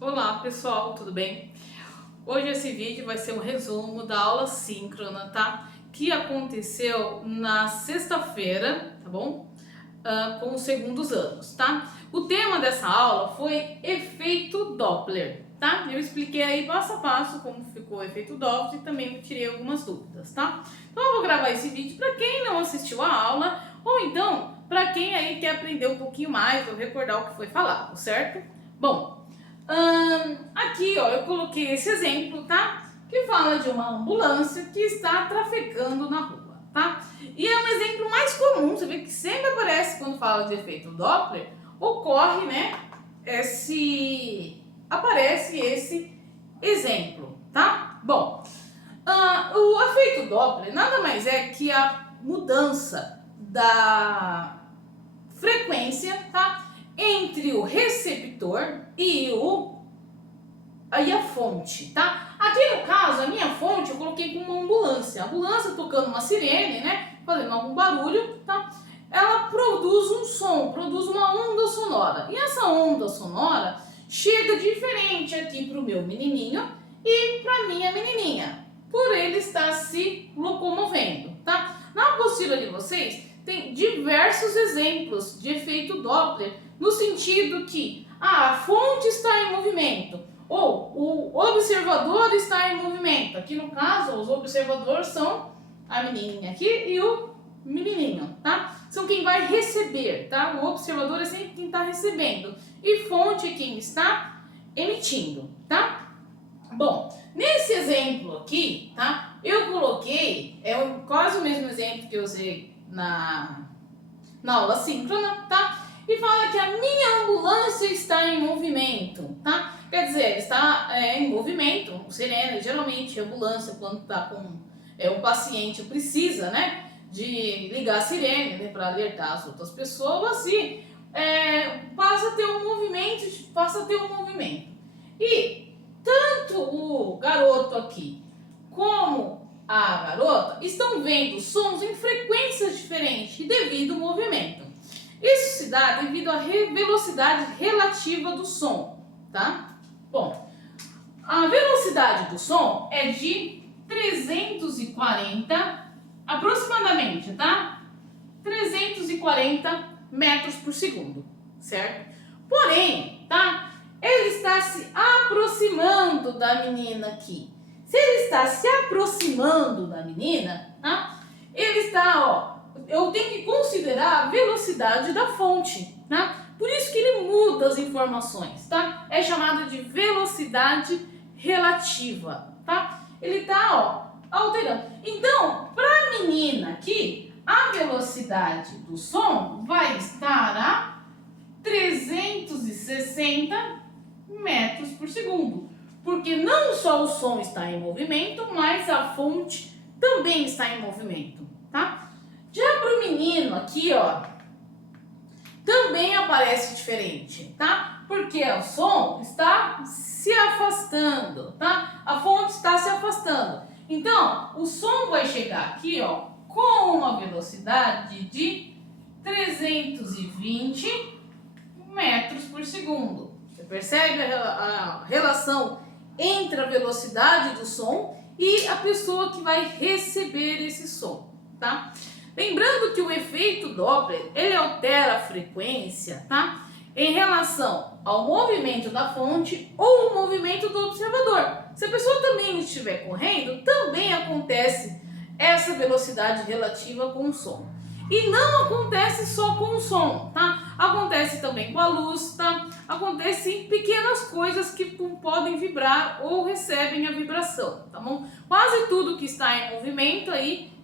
Olá pessoal, tudo bem? Hoje esse vídeo vai ser um resumo da aula síncrona, tá? Que aconteceu na sexta-feira, tá bom? Com os segundos anos, tá? O tema dessa aula foi efeito Doppler, tá? Eu expliquei aí passo a passo como ficou o efeito Doppler e também tirei algumas dúvidas, tá? Então eu vou gravar esse vídeo para quem não assistiu a aula ou então para quem aí quer aprender um pouquinho mais ou recordar o que foi falado, certo? Bom, aqui ó, eu coloquei esse exemplo, tá? Que fala de uma ambulância que está trafegando na rua, tá? E é um exemplo mais comum, você vê que sempre aparece quando fala de efeito Doppler, ocorre, né? Aparece esse exemplo, tá? Bom, o efeito Doppler nada mais é que a mudança da frequência, tá? Entre o receptor e a fonte, tá? Aqui no caso, a minha fonte eu coloquei com uma ambulância. A ambulância tocando uma sirene, né? Fazendo algum barulho, tá? Ela produz um som, produz uma onda sonora. E essa onda sonora chega diferente aqui pro meu menininho e pra minha menininha, por ele estar se locomovendo, tá? Na apostila de vocês tem diversos exemplos de efeito Doppler, no sentido que a fonte está em movimento, ou o observador está em movimento. Aqui no caso, os observadores são a menininha aqui e o menininho, tá? São quem vai receber, tá? O observador é sempre quem está recebendo e fonte é quem está emitindo, tá? Bom, nesse exemplo aqui, tá? Eu coloquei, quase o mesmo exemplo que eu usei na aula síncrona, tá? E fala que a minha ambulância está em movimento, tá? Quer dizer, está em movimento, sirene, geralmente a ambulância quando está com um paciente precisa, né? De ligar a sirene, né, para alertar as outras pessoas e passa a ter um movimento. E tanto o garoto aqui como a garota estão vendo sons em frequências diferentes devido ao movimento. Isso se dá devido à velocidade relativa do som, tá? Bom, a velocidade do som é de 340, aproximadamente, tá? 340 metros por segundo, certo? Porém, tá? Ele está se aproximando da menina aqui. Se ele está se aproximando da menina, tá? Ele está, ó, eu tenho que considerar a velocidade da fonte, tá? Por isso que ele muda as informações, tá? É chamado de velocidade relativa, tá? Ele tá, ó, alterando. Então, para a menina aqui, a velocidade do som vai estar a 360 metros por segundo. Porque não só o som está em movimento, mas a fonte também está em movimento, tá? Já para o menino aqui, ó, também aparece diferente, tá? Porque o som está se afastando, tá? A fonte está se afastando. Então, o som vai chegar aqui, ó, com uma velocidade de 320 metros por segundo. Você percebe a relação entre a velocidade do som e a pessoa que vai receber esse som, tá? Lembrando que o efeito Doppler, ele altera a frequência, tá? Em relação ao movimento da fonte ou o movimento do observador. Se a pessoa também estiver correndo, também acontece essa velocidade relativa com o som. E não acontece só com o som, tá? Acontece também com a luz, tá? Acontece em pequenas coisas que podem vibrar ou recebem a vibração, tá bom? Quase tudo que está em movimento aí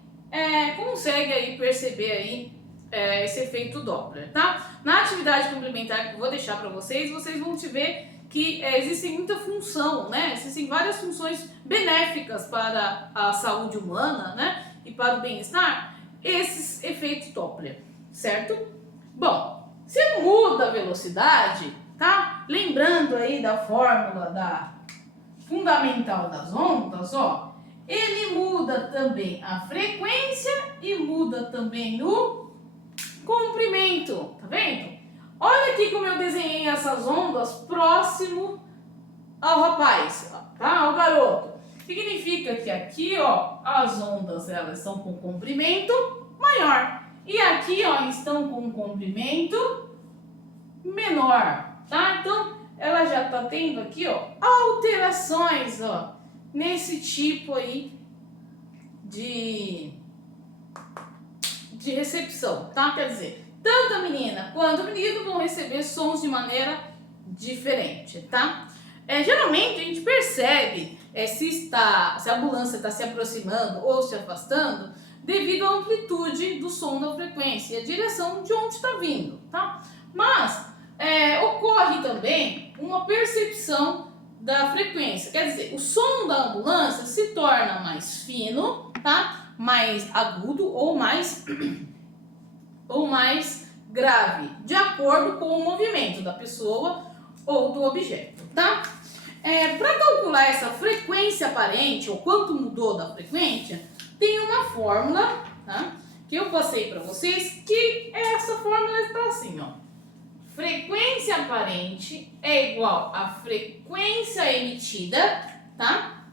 consegue aí perceber aí esse efeito Doppler, tá? Na atividade complementar que eu vou deixar para vocês vão te ver que existe muita função, né? Existem várias funções benéficas para a saúde humana, né? E para o bem-estar, esses efeitos Doppler, certo? Bom, se muda a velocidade, tá? Lembrando aí da fórmula fundamental das ondas, ó, ele muda também a frequência e muda também o comprimento, tá vendo? Olha aqui como eu desenhei essas ondas próximo ao rapaz, tá? Ao garoto. Significa que aqui, ó, as ondas elas estão com comprimento maior. E aqui, ó, estão com comprimento menor, tá? Então, ela já tá tendo aqui, ó, alterações, ó, nesse tipo aí de recepção, tá? Quer dizer, tanto a menina quanto o menino vão receber sons de maneira diferente, tá? Geralmente a gente percebe se a ambulância está se aproximando ou se afastando devido à amplitude do som da frequência e a direção de onde está vindo, tá? Mas ocorre também uma percepção da frequência, quer dizer, o som da ambulância se torna mais fino, tá? Mais agudo ou mais grave, de acordo com o movimento da pessoa ou do objeto, tá? Para calcular essa frequência aparente, ou quanto mudou da frequência, tem uma fórmula, tá? Que eu passei para vocês, que essa fórmula está assim, ó. Frequência aparente é igual a frequência emitida, tá?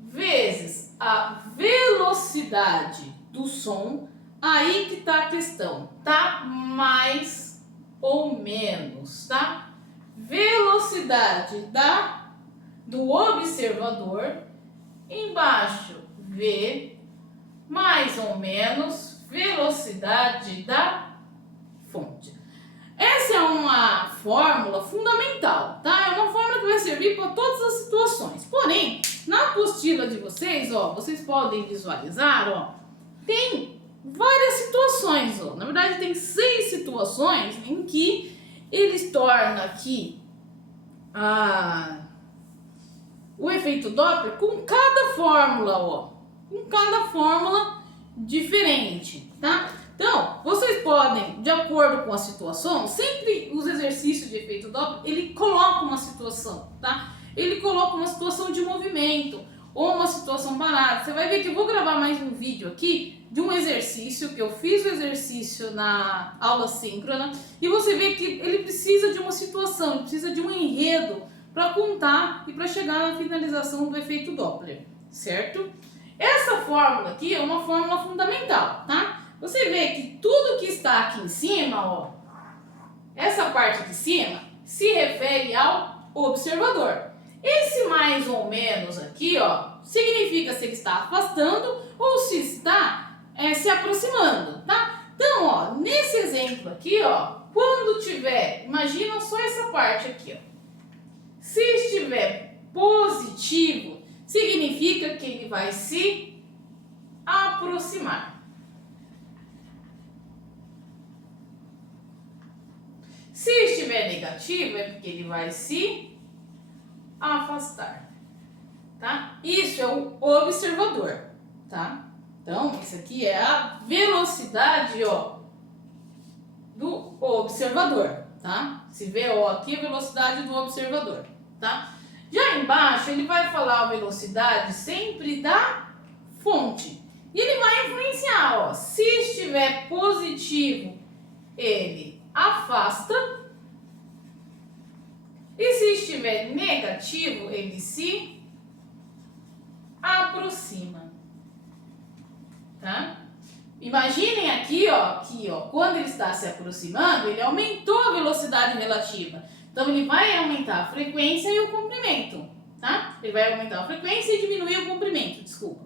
Vezes a velocidade do som. Aí que tá a questão, tá? Mais ou menos, tá? Velocidade do observador, embaixo V, mais ou menos velocidade da fonte. Essa é uma fórmula fundamental, tá? É uma fórmula que vai servir para todas as situações. Porém, na apostila de vocês, ó, vocês podem visualizar, ó, tem várias situações, ó. Na verdade, tem 6 situações em que eles tornam aqui o efeito Doppler com cada fórmula, ó, com cada fórmula diferente, tá? Então, vocês podem, de acordo com a situação, sempre os exercícios de efeito Doppler, ele coloca uma situação, tá? Ele coloca uma situação de movimento ou uma situação parada. Você vai ver que eu vou gravar mais um vídeo aqui de um exercício, que eu fiz o exercício na aula síncrona, e você vê que ele precisa de uma situação, ele precisa de um enredo para contar e para chegar na finalização do efeito Doppler, certo? Essa fórmula aqui é uma fórmula fundamental, tá? Você vê que tudo que está aqui em cima, ó, essa parte de cima, se refere ao observador. Esse mais ou menos aqui, ó, significa se ele está afastando ou se está se aproximando, tá? Então, ó, nesse exemplo aqui, ó, quando tiver, imagina só essa parte aqui, ó. Se estiver positivo, significa que ele vai se aproximar. Se estiver negativo, é porque ele vai se afastar, tá? Isso é o observador, tá? Então, isso aqui é a velocidade, ó, do observador, tá? Se vê, ó, aqui a velocidade do observador, tá? Já embaixo, ele vai falar a velocidade sempre da fonte. E ele vai influenciar, ó, se estiver positivo, ele afasta. E se estiver negativo, ele se aproxima, tá? Imaginem aqui, ó, quando ele está se aproximando, ele aumentou a velocidade relativa. Então, ele vai aumentar a frequência e o comprimento, tá? Ele vai aumentar a frequência e diminuir o comprimento, desculpa.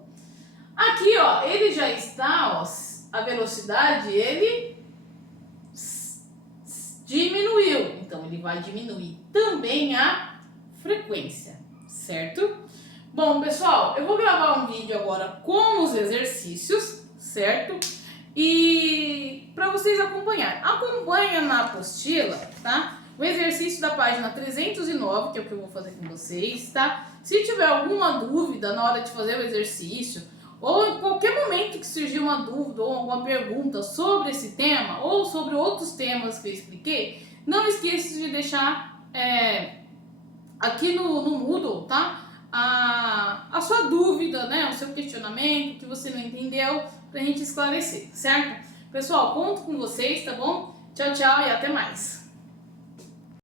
Aqui, ó, ele já está, ó, a velocidade, ele diminuiu. Então, ele vai diminuir também a frequência, certo? Bom, pessoal, eu vou gravar um vídeo agora com os exercícios, certo? E para vocês acompanharem. Acompanha na apostila, tá? O exercício da página 309, que é o que eu vou fazer com vocês, tá? Se tiver alguma dúvida na hora de fazer o exercício, ou em qualquer momento que surgir uma dúvida ou alguma pergunta sobre esse tema, ou sobre outros temas que eu expliquei, não esqueça de deixar aqui no Moodle, tá? A sua dúvida, né? O seu questionamento, que você não entendeu, pra gente esclarecer, certo? Pessoal, conto com vocês, tá bom? Tchau, tchau e até mais!